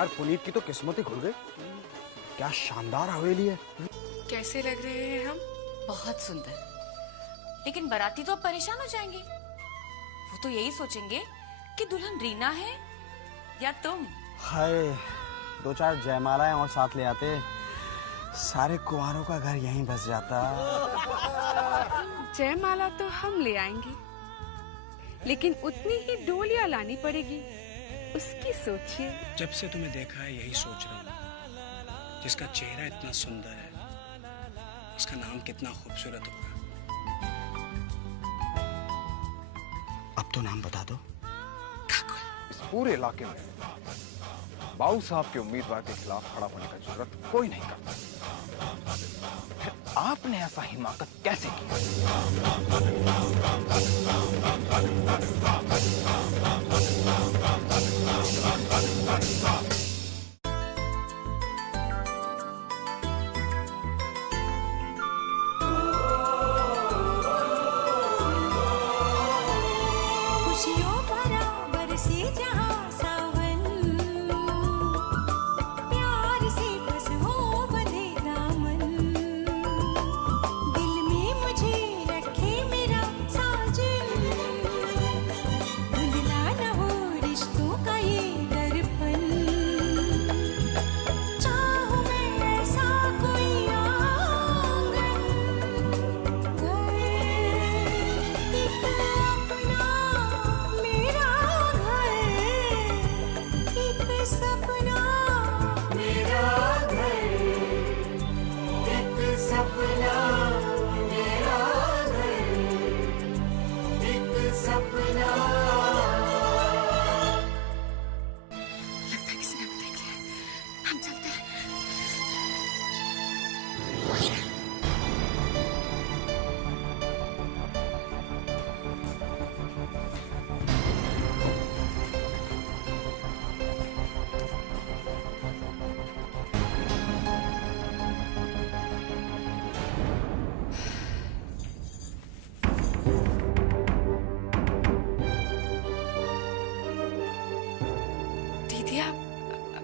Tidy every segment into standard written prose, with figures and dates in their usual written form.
यार पुनीत की तो किस्मत ही खुल गई। क्या शानदार हवेली है। कैसे लग रहे हैं हम? बहुत सुंदर। लेकिन बाराती तो अब परेशान हो जाएंगे। वो तो यही सोचेंगे कि दुल्हन रीना है या तुम। हाय, 2-4 जयमालाएं और साथ ले आते, सारे कुंवारों का घर यहीं बस जाता। जयमाला तो हम ले आएंगे, लेकिन उतनी ही डोलियां लानी पड़ेगी। उसकी सोचिए। जब से तुम्हें देखा है यही सोच रहा हूँ, जिसका चेहरा इतना सुंदर है उसका नाम कितना खूबसूरत होगा। अब तो नाम बता दो। इस पूरे इलाके में बाबू साहब के उम्मीदवार के खिलाफ खड़ा होने का जरूरत कोई नहीं करता। फिर आपने ऐसा हिमाकत कैसे किया?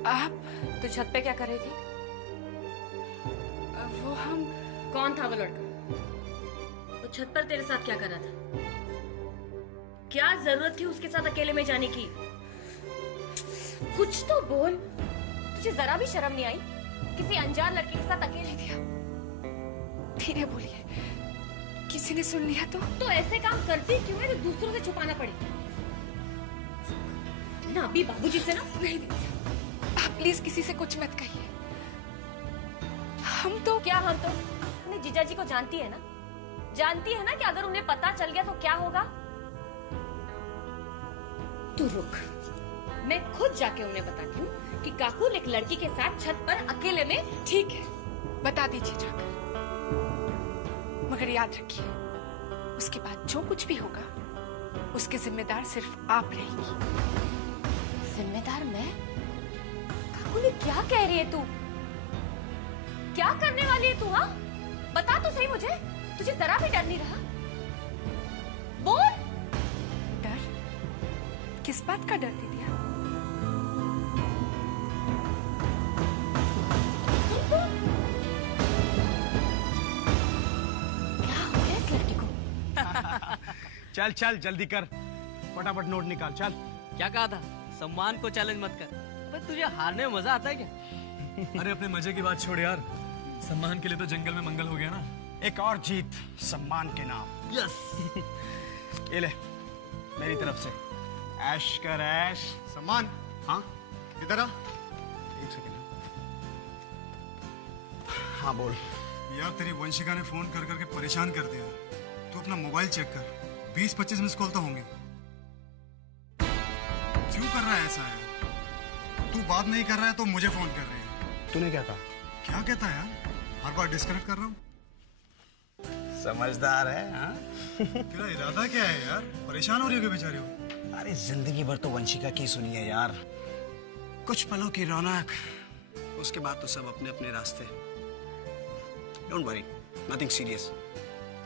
आप तो छत पे क्या कर रही थी? वो हम। कौन था वो लड़का? वो छत पर तेरे साथ क्या कर रहा था? क्या जरूरत थी उसके साथ अकेले में जाने की? कुछ तो बोल। तुझे जरा भी शर्म नहीं आई? किसी अनजान लड़के के साथ अकेले दिया। धीरे बोलिए, किसी ने सुन लिया तो ऐसे काम करती क्यों है जो दूसरों से छुपाना पड़े? ना अभी बाबूजी से ना। नहीं, आप प्लीज किसी से कुछ मत कहिए। हम तो अपने जीजाजी को जानती है ना? जानती है ना कि अगर उन्हें पता चल गया तो क्या होगा? तू रुक, मैं खुद जाके उन्हें बताती हूँ कि काकू एक लड़की के साथ छत पर अकेले में। ठीक है, बता दीजिए जाकर, मगर याद रखिए उसके बाद जो कुछ भी होगा उसके जिम्मेदार सिर्फ आप रहेंगी। जिम्मेदार मैं? काकुली क्या कह रही है तू? क्या करने वाली है तू? हाँ, बता तो सही मुझे। तुझे जरा भी डर नहीं रहा? बोल। डर? किस बात का डर दीदिया? क्या हो गया इस लड़की को? चल चल जल्दी कर, फटाफट नोट निकाल। चल। क्या कहा था? सम्मान को चैलेंज मत कर। पर तुझे हारने में मजा आता है क्या? अरे अपने मजे की बात छोड़ यार, सम्मान के लिए तो जंगल में मंगल हो गया ना। एक और जीत सम्मान के नाम। यस। ये ले मेरी तरफ से। ऐश कर ऐश। सम्मान। हाँ इधर आ। एक सेकेंड। हाँ बोल। यार तेरी वंशिका ने फोन कर करके परेशान कर दिया। तू अपना मोबाइल चेक कर, 20-25 मिस कॉल तो होंगे। क्यों कर रहा है ऐसा यार? तू बात नहीं कर रहा है तो मुझे फोन कर रही है। तूने क्या कहा? क्या कहता है यार? हर बार डिस्कनेक्ट कर रहा हूँ। समझदार है। हाँ? तेरा इरादा क्या है यार? परेशान हो रही हो बेचारी हो? अरे जिंदगी भर तो वंशिका की सुनिए यार, कुछ पलों की रौनक, उसके बाद तो सब अपने अपने रास्ते। Don't worry, nothing serious.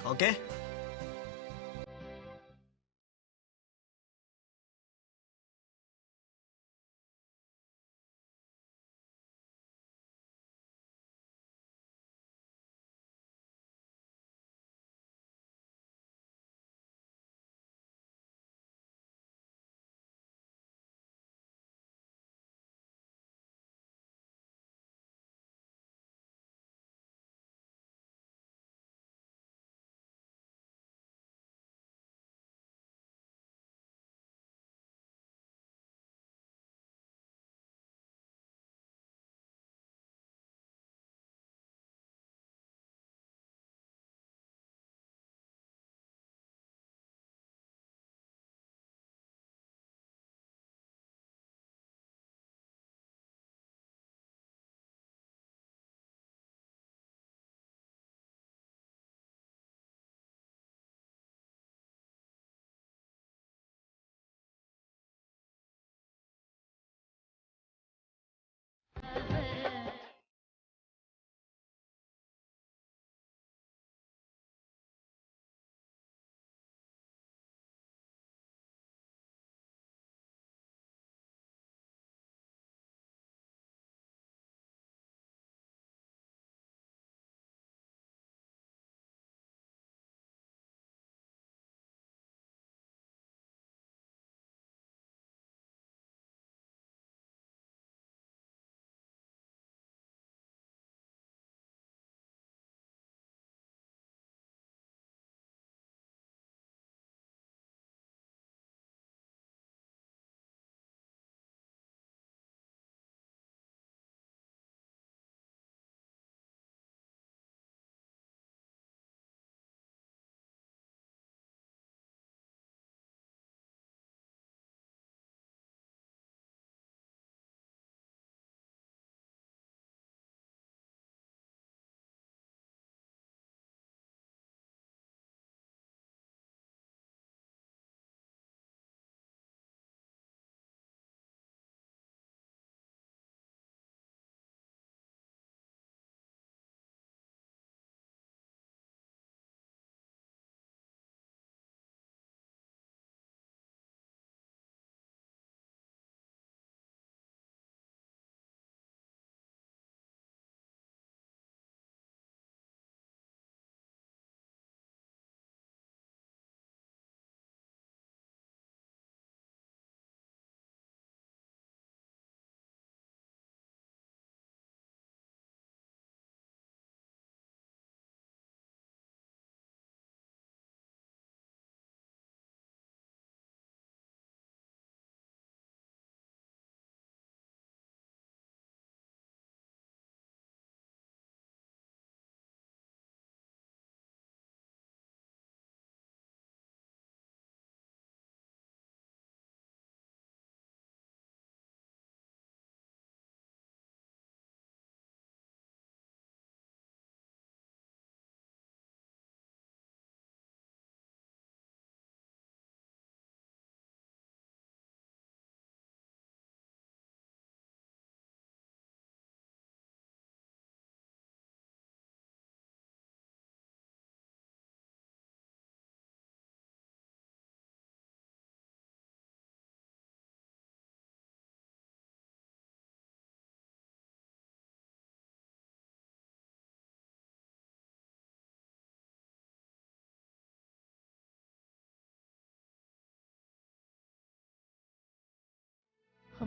Okay?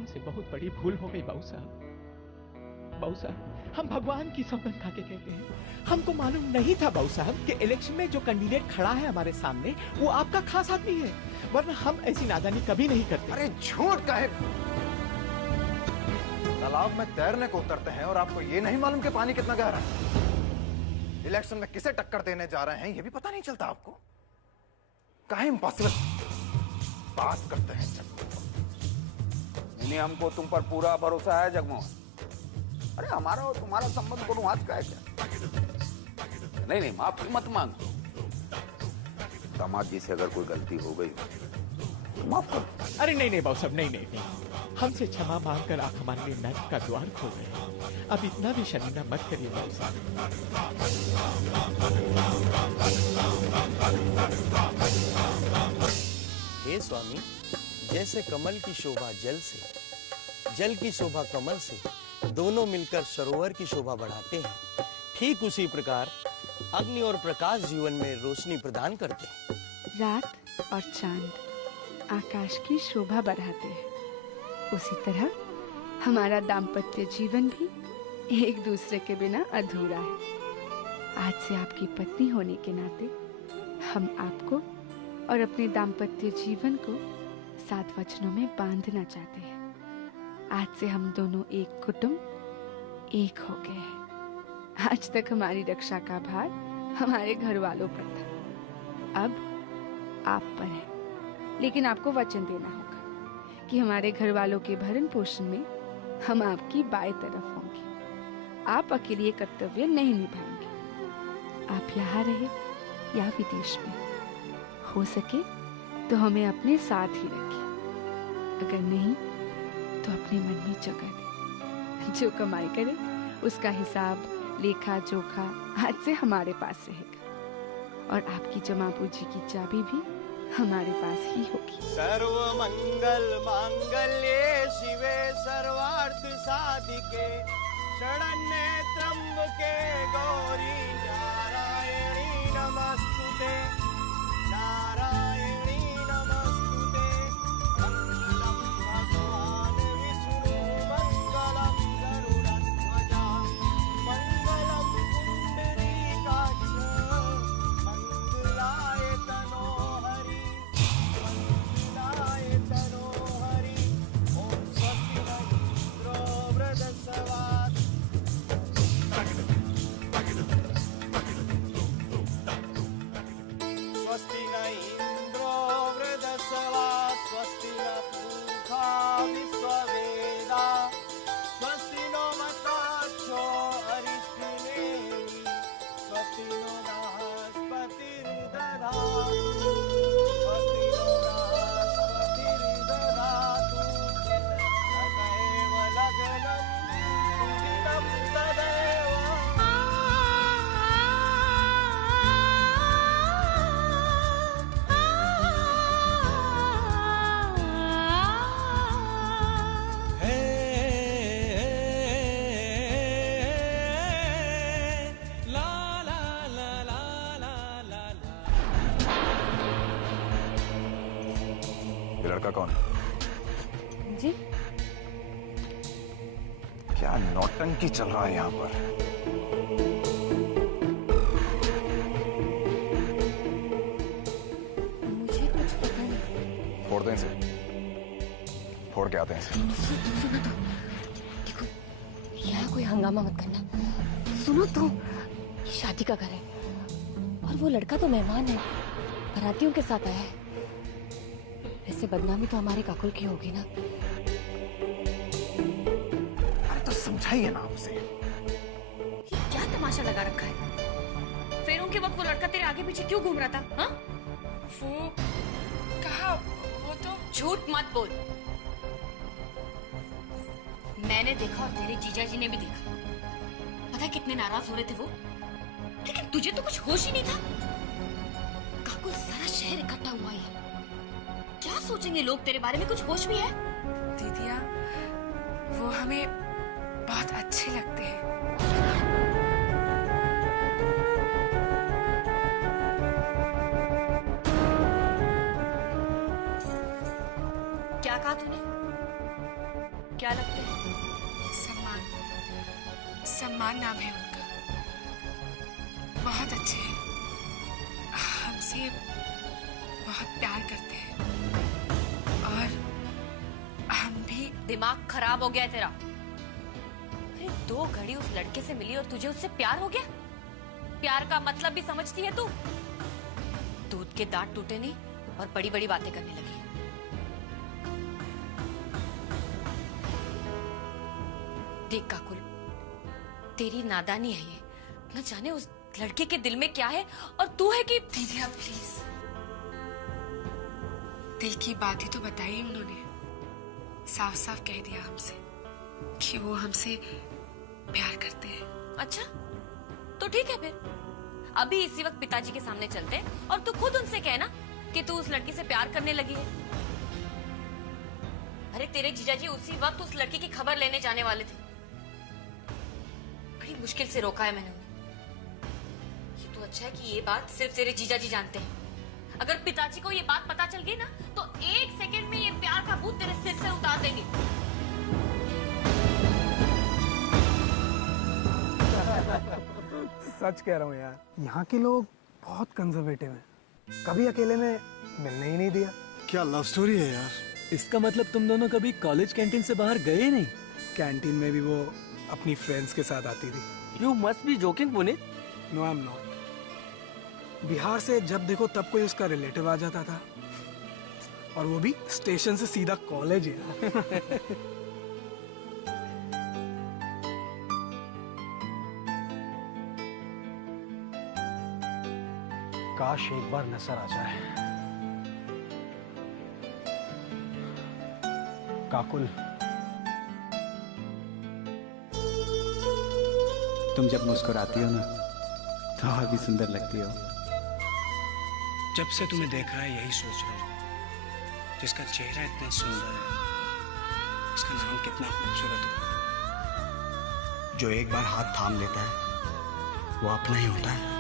हमसे बहुत बड़ी भूल हो गई बाबू साहब। बाबू साहब, हम भगवान की सौगंध खा के कहते हैं, हमको मालूम नहीं था बाबू साहब कि इलेक्शन में जो कैंडिडेट खड़ा है हमारे सामने वो आपका खास आदमी है, वरना हम ऐसी नादानी कभी नहीं करते। अरे झूठ काहे? तालाब में तैरने को उतरते हैं और आपको ये नहीं मालूम कि पानी कितना गहरा है? इलेक्शन में किसे टक्कर देने जा रहे हैं ये भी पता नहीं चलता आपको? काहे इम्पॉसिबल बात करते हैं जगमोहन। नहीं, हमको तुम पर पूरा भरोसा है जगमोहन। अरे हमारा और तुम्हारा संबंध दोनों हाथ का है क्या? नहीं, माफी मत मांगो। दामाद जी से अगर कोई गलती हो गई तो माफ करो। अरे नहीं बाबू साहब, नहीं, हमसे क्षमा मांगकर आप हमारे नर्क का द्वार खोल रहे हैं। अब इतना भी शर्मिंदा मत करिए बाबू साहब। हे स्वामी, जैसे कमल की शोभा जल से, जल की शोभा कमल से, दोनों मिलकर सरोवर की शोभा बढ़ाते हैं, ठीक उसी प्रकार अग्नि और प्रकाश जीवन में रोशनी प्रदान करते हैं। रात और चांद आकाश की शोभा बढ़ाते हैं, उसी तरह हमारा दाम्पत्य जीवन भी एक दूसरे के बिना अधूरा है। आज से आपकी पत्नी होने के नाते हम आपको और अपने दाम्पत्य जीवन को 7 वचनों में बांधना चाहते हैं। आज से हम दोनों एक कुटुंब एक हो गए हैं। आज तक हमारी रक्षा का भार हमारे घर वालों पर था, अब आप पर है। लेकिन आपको वचन देना होगा कि हमारे घर वालों के भरण पोषण में हम आपकी बाएं तरफ होंगे। आप अकेले कर्तव्य नहीं निभाएंगे। आप यहाँ रहे या विदेश में, हो सके तो हमें अपने साथ ही रखें, अगर नहीं तो अपने मन में जगह दे। जो कमाई करे उसका हिसाब लेखा जोखा आज से हमारे पास रहेगा, और आपकी जमा पूंजी की चाबी भी हमारे पास ही होगी। सर्व मंगल मांगल्ये शिवे सर्वार्थ साधिके, शरण्ये त्र्यंबके गौरी नारायणी नमस्तुते, नारायणी नमस्तुते। मंगलम भगवान विष्णु मंगलम गरुड़ध्वजा, मंगलम पुंडरीकाक्ष, मंगलाय तनोहरि, मंगलाय तनोहरि। ओम स्वस्ति न इंद्रो वृद्धस्वात्। स्वस्ति न इंद्रो वृद्धस्वात्, स्वस्ति न पूषा विश्ववेदा, स्वस्ति नो मताक्षो अरिष्ठिनेमि, स्वस्ति नो बृहस्पतिर्दधातु, स्वस्ति नो बृहस्पतिर्दधातु। तदेव लग्नं विदितं तदेव। ये लड़का कौन है? जी क्या नौटंकी चल रहा है यहाँ पर? मुझे कुछ पता नहीं। फोड़ दें इसे, फोड़ के आते हैं इसे। सुनो तो, देखो यहाँ कोई हंगामा मत करना। सुनो तो, ये शादी का घर है और वो लड़का तो मेहमान है, बारातियों के साथ आया है। ऐसे बदनामी तो हमारे काकुल की होगी ना। अरे तो समझाइए ना उसे। ये क्या तमाशा लगा रखा है? फेरों के वक्त वो लड़का तेरे आगे पीछे क्यों घूम रहा था? हाँ? वो कहा, वो तो झूठ मत बोल। मैंने देखा और तेरे जीजा जी ने भी देखा। पता है कितने नाराज हो रहे थे वो, लेकिन तुझे तो कुछ होश ही नहीं था। काकुल सारा शहर इकट्ठा हुआ है, क्या सोचेंगे लोग तेरे बारे में? कुछ होश भी है? दीदिया, वो हमें बहुत अच्छे लगते हैं। क्या कहा तूने? क्या लगते हैं? सम्मान, सम्मान नाम है उनका। बहुत अच्छे हैं, हमसे बहुत प्यार करते हैं और हम भी। दिमाग खराब हो गया है तेरा। अरे 2 घड़ी उस लड़के से मिली और तुझे उससे प्यार हो गया? प्यार का मतलब भी समझती है तू? दूध के दांत टूटे नहीं और बड़ी बड़ी बातें करने लगी। देख काकुल, तेरी नादानी है ये। न जाने उस लड़के के दिल में क्या है और तू है कि। दीदी आप प्लीज, दिल की बात ही तो बताई उन्होंने। साफ साफ कह दिया हमसे कि वो हमसे प्यार करते हैं। अच्छा तो ठीक है, फिर अभी इसी वक्त पिताजी के सामने चलते और तू खुद उनसे कहना कि तू उस लड़की से प्यार करने लगी है। अरे तेरे जीजाजी उसी वक्त उस लड़की की खबर लेने जाने वाले थे। बड़ी मुश्किल से रोका है मैंने उन्हें। ये तो अच्छा है कि ये बात सिर्फ तेरे जीजाजी जानते हैं। अगर पिताजी को ये बात पता चल गई ना तो 1 सेकंड में ये प्यार का भूत तेरे सिर से उतार देंगे। सच कह रहा हूँ यार, यहाँ के लोग बहुत कंजर्वेटिव हैं। कभी अकेले में मिलने ही नहीं दिया। क्या लव स्टोरी है यार। इसका मतलब तुम दोनों कभी कॉलेज कैंटीन से बाहर गए नहीं? कैंटीन में भी वो अपनी फ्रेंड्स के साथ आती थी। You must be joking Puneet. No I am not. Bihar से जब देखो तब कोई उसका रिलेटिव आ जाता था, और वो भी स्टेशन से सीधा कॉलेज यार। काश एक बार नजर आ जाए। काकुल, तुम जब मुस्कुराती हो ना तो और भी सुंदर लगती हो। जब से तुम्हें देखा है यही सोच रहा हूँ, जिसका चेहरा इतना सुंदर है, उसका नाम कितना खूबसूरत हो। जो एक बार हाथ थाम लेता है वो अपना ही होता है।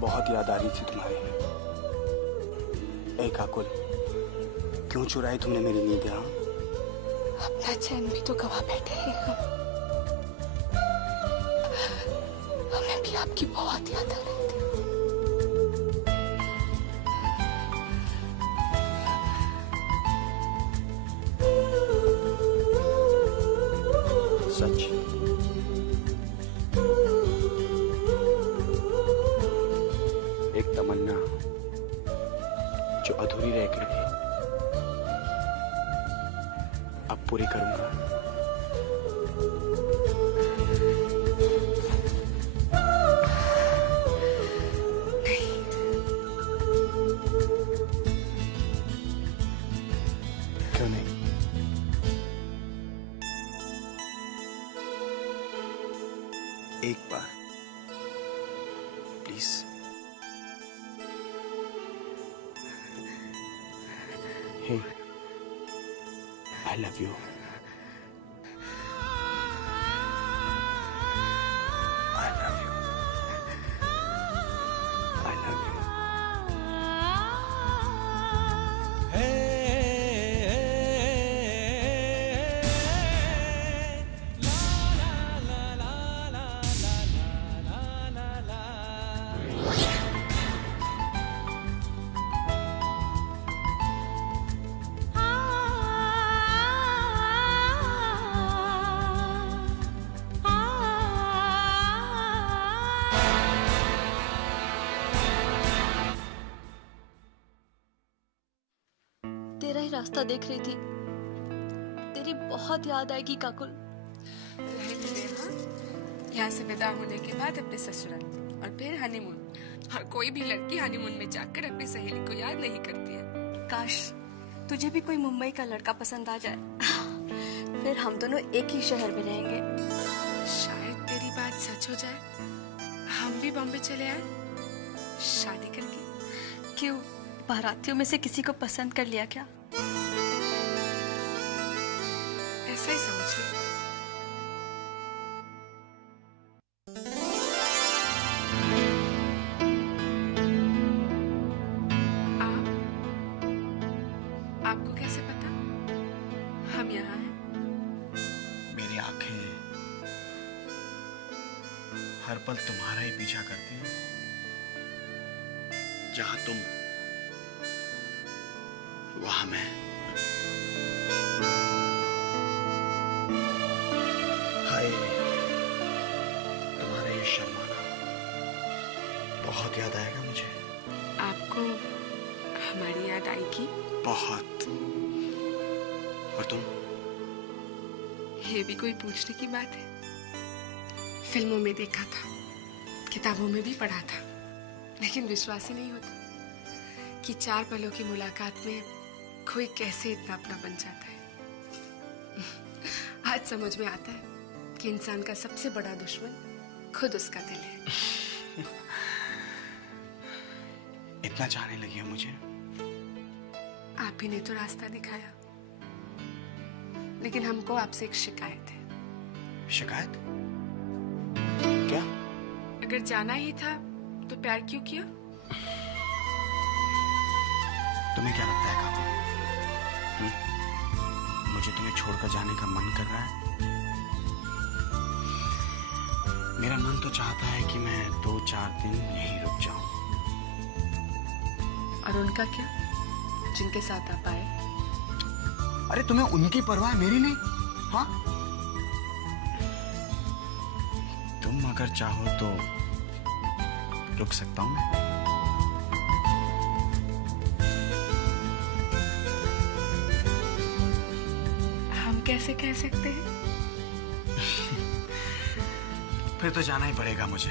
बहुत याद आ रही थी तुम्हारी। ए काकुल, क्यों चुराई तुमने मेरी नींद? यहाँ अपना चैन भी तो गवा बैठे हैं हम। हमें भी आपकी बहुत याद आ रही थी। सच। एक तमन्ना जो अधूरी रह गई थी, अब पूरी करूंगा। क्यों नहीं? एक बार please. Hey, I love you. I love you. रास्ता देख रही थी। तेरी बहुत याद आएगी काकुल। यहाँ से विदा होने के बाद अपने ससुराल और फिर हनीमून। और कोई भी लड़की हनीमून में जाकर अपनी सहेली को याद नहीं करती है। काश तुझे भी कोई मुंबई का लड़का पसंद आ जाए, फिर हम दोनों एक ही शहर में रहेंगे। शायद तेरी बात सच हो जाए, हम भी बॉम्बे चले आए शादी करके। क्यों, बारातियों में से किसी को पसंद कर लिया क्या? ऐसा ही समझ ले। आपको कैसे पता हम यहाँ हैं? मेरी आंखें हर पल तुम्हारा ही पीछा करती हैं। जहां तुम, वहां मैं। हाय, तुम्हारा ये शर्माना बहुत याद आएगा मुझे। आपको हमारी याद आएगी? बहुत। और तुम? ये भी कोई पूछने की बात है? फिल्मों में देखा था, किताबों में भी पढ़ा था, लेकिन विश्वास ही नहीं होता कि 4 पलों की मुलाकात में कोई कैसे इतना अपना बन जाता है। आज समझ में आता है कि इंसान का सबसे बड़ा दुश्मन खुद उसका दिल है। इतना चाहने लगी हो मुझे? आप ही ने तो रास्ता दिखाया, लेकिन हमको आपसे एक शिकायत है। शिकायत? क्या? अगर जाना ही था तो प्यार क्यों किया? तुम्हें क्या लगता है काबू? मुझे तुम्हें छोड़कर जाने का मन कर रहा है? मेरा मन तो चाहता है कि मैं 2-4 दिन यहीं रुक जाऊं। और उनका क्या, जिनके साथ आप आए? अरे तुम्हें उनकी परवाह है, मेरी नहीं। हाँ, तुम अगर चाहो तो रुक सकता हूं मैं। हम कैसे कह सकते हैं? फिर तो जाना ही पड़ेगा मुझे।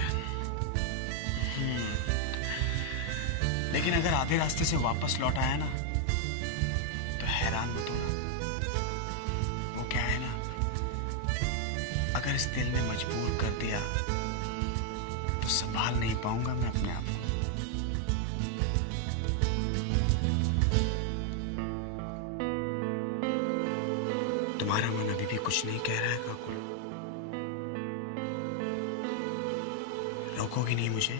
लेकिन अगर आधे रास्ते से वापस लौट आया ना, तो हैरान मत होना। वो क्या है ना, अगर इस दिल ने मजबूर कर दिया तो संभाल नहीं पाऊंगा मैं अपने आप को। तुम्हारा मन अभी भी कुछ नहीं कह रहा है काकुल? रोकोगी नहीं मुझे?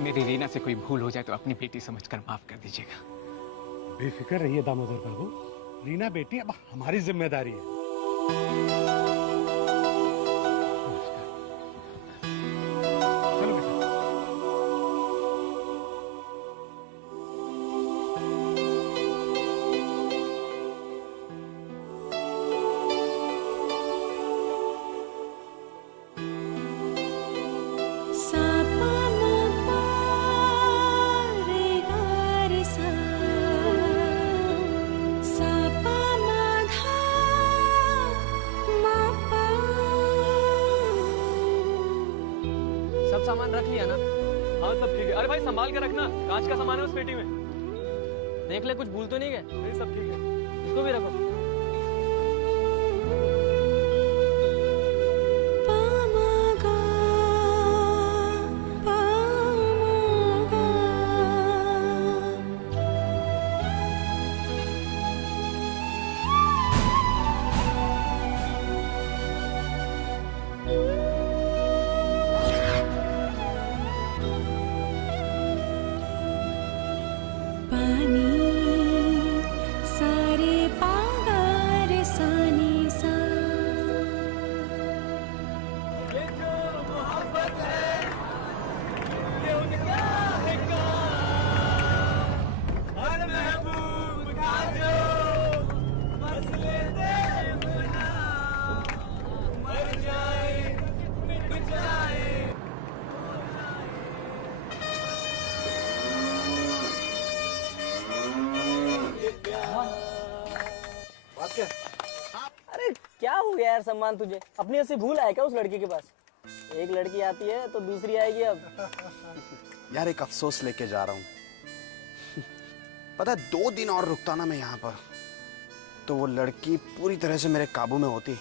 मेरी रीना से कोई भूल हो जाए तो अपनी बेटी समझकर माफ कर दीजिएगा। बेफिक्र रहिए दामोदर बाबू, रीना बेटी अब हमारी जिम्मेदारी है। सब सामान रख लिया ना? हाँ सब ठीक है। अरे भाई संभाल के रखना, कांच का सामान है उस पेटी में। देख ले कुछ भूल तो नहीं गए? नहीं सब ठीक है। इसको भी रखो। के। अरे क्या हो गया यार सम्मान तुझे? अपनी ऐसी भूल आया क्या उस लड़की के पास? एक लड़की आती है तो दूसरी आएगी अब। यार एक अफसोस लेके जा रहा हूँ। पता है 2 दिन और रुकता ना मैं यहाँ पर तो वो लड़की पूरी तरह से मेरे काबू में होती।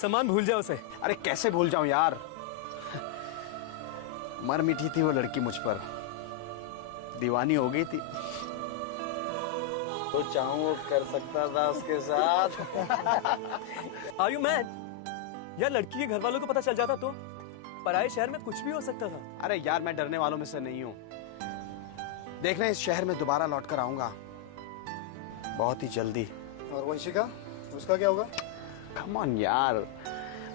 सम्मान भूल जाओ उसे। अरे कैसे भूल जाऊं यार, मर मिठी थी वो लड़की मुझ पर, दीवानी हो गई थी। तो चाहूं वो कर सकता था उसके साथ। Are you mad? यार लड़की के घर वालों को पता चल जाता तो पराए शहर में कुछ भी हो सकता था। अरे यार मैं डरने वालों में से नहीं हूँ। देखना इस शहर में दोबारा लौट कर आऊंगा बहुत ही जल्दी। और वंशिका, उसका क्या होगा? कम ऑन यार,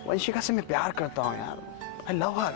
वंशिका से मैं प्यार करता हूँ यार, आई लव हर।